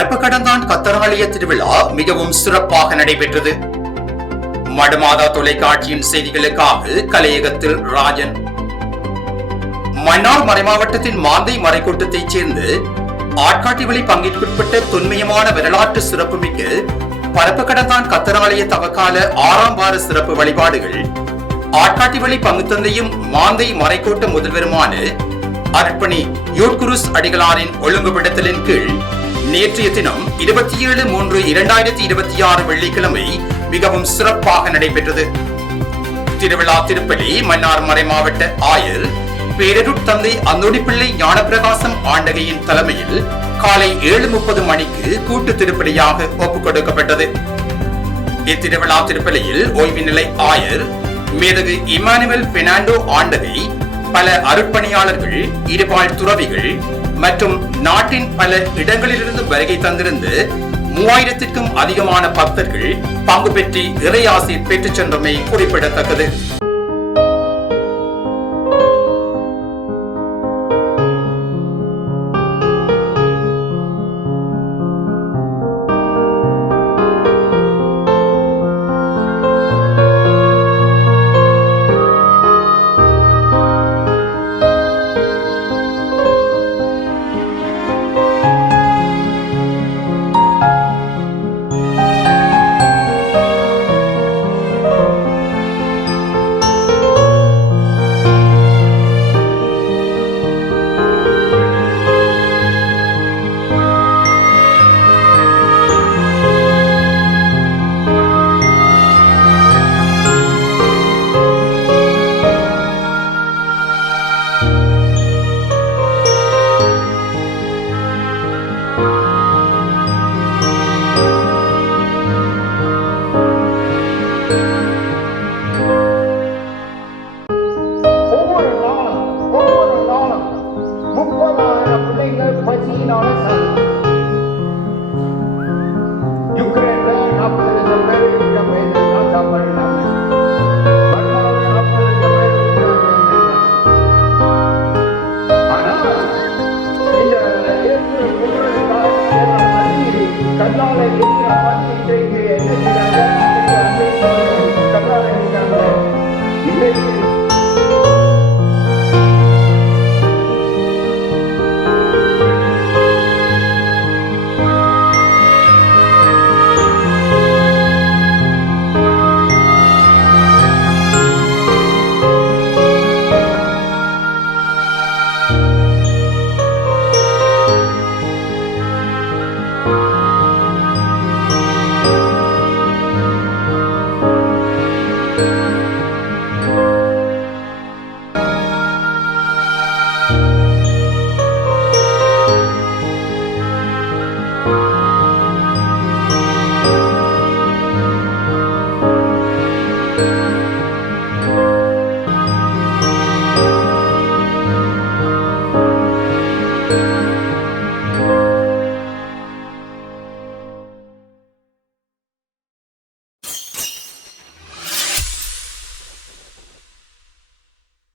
பரப்பு கடந்தான் கத்தராலய திருவிழா மிகவும் சிறப்பாக நடைபெற்றது. மடுமாதா தொலைக்காட்சியின் செய்திகளுக்காக கலையகத்தில் ராஜன். மன்னார் மறைமாவட்டத்தின் மாந்தை மறைக்கோட்டத்தைச் சேர்ந்து ஆட்காட்டிவெளி பங்கிற்குட்பட்ட தொன்மையமான வரலாற்று சிறப்புமிக்க பரப்பு கடந்தான் கத்தராலய தவக்கால 6ஆம் வார சிறப்பு வழிபாடுகள் ஆட்காட்டிவெளி பங்குத்தந்தையும் மாந்தை மறைக்கோட்ட முதல்வருமான அர்ப்பணி யூட்குருஸ் அடிகளாரின் ஒழுங்குபடுத்தலின் கீழ் நேற்றைய தினம் 27/3/2026 வெள்ளிக்கிழமை மிகவும் சிறப்பாக நடைபெற்றது. திருவிழா திருப்பலி மன்னார் மறை மாவட்ட ஆயர் பேரருட் தந்தை அந்தோணிப்பிள்ளை ஞானப்பிரகாசம் ஆண்டகையின் தலைமையில் காலை 7:30 மணிக்கு கூட்டு திருப்பலியாக ஒப்புக் கொடுக்கப்பட்டது. இத்திருவிழா திருப்பலியில் ஓய்வு நிலை ஆயர் மேதகு இமானுவேல் பெர்னாண்டோ ஆண்டகை, பல அருட்பணியாளர்கள், இருபால் துறவிகள் மற்றும் நாட்டின் பல இடங்களிலிருந்து வருகை தந்திருந்து 3000க்கும் அதிகமான பக்தர்கள் பங்கு பெற்று இறையாசி பெற்றுச் சென்றமை குறிப்பிடத்தக்கது.